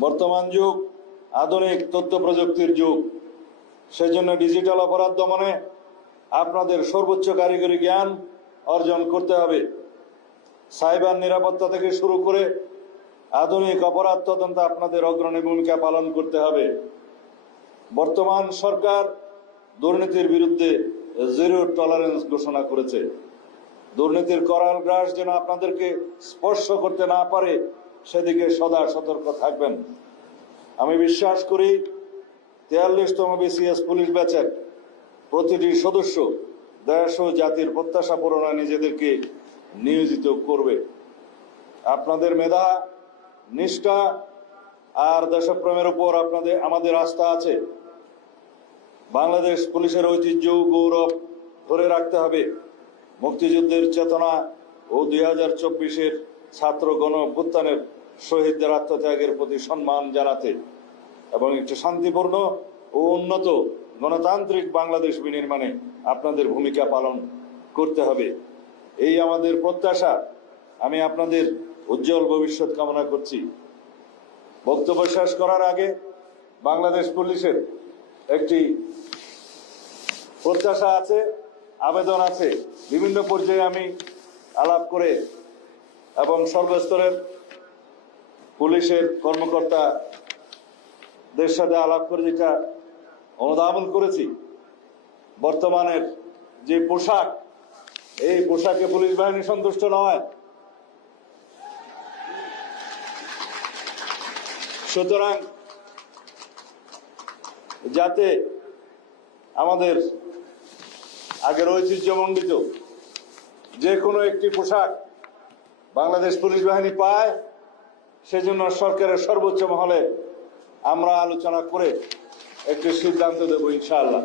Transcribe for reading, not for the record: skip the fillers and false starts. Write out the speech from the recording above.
বর্তমান যুগ আধুনিক তথ্য প্রযুক্তির যুগ। সেজন্য ডিজিটাল অপরাধ দমনে আপনাদের সর্বোচ্চ কারিগরি জ্ঞান অর্জন করতে হবে। সাইবার নিরাপত্তা থেকে শুরু করে আধুনিক অপরাধ তদন্তে আপনাদের অগ্রণী ভূমিকা পালন করতে হবে। বর্তমান সরকার দুর্নীতির বিরুদ্ধে জিরো টলারেন্স ঘোষণা করেছে। দুর্নীতির করাল গ্রাস যেন আপনাদেরকে স্পর্শ করতে না পারে সেদিকে সদা সতর্ক থাকবেন। আমি বিশ্বাস করি 43তম বিসিএস পুলিশ ব্যাচের প্রতিটি সদস্য দেশ ও জাতির প্রত্যাশা পূরণে নিজেদেরকে নিয়োজিত করবে। আপনাদের মেধা, নিষ্ঠা আর দেশপ্রেমের উপর আমাদের আস্থা আছে। বাংলাদেশ পুলিশের ঐতিহ্য ও গৌরব ধরে রাখতে হবে। মুক্তিযুদ্ধের চেতনা ও 2024-এর ছাত্র গণ অভ্যুত্থানের শহীদদের আত্মত্যাগের প্রতি সম্মান জানাতে এবং একটি শান্তিপূর্ণ ও উন্নত গণতান্ত্রিক বাংলাদেশ বিনির্মাণে আপনাদের ভূমিকা পালন করতে হবে। এই আমাদের প্রত্যাশা। আমি আপনাদের উজ্জ্বল ভবিষ্যৎ কামনা করছি। বক্তব্য শেষ করার আগে বাংলাদেশ পুলিশের একটি প্রত্যাশা আছে, আবেদন আছে। বিভিন্ন পর্যায়ে আমি আলাপ করে এবং সর্বস্তরের পুলিশের কর্মকর্তাদের সাথে আলাপ করে যেটা অনুধাবন করেছি, বর্তমানের যে পোশাক, এই পোশাকে পুলিশ বাহিনী সন্তুষ্ট নয়। সুতরাং যাতে আমাদের আগের ঐতিহ্যমণ্ডিত যে কোনো একটি পোশাক বাংলাদেশ পুলিশ বাহিনী পায়, সেজন্য সরকারের সর্বোচ্চ মহলে আমরা আলোচনা করে একটি সিদ্ধান্ত দেব ইনশাআল্লাহ।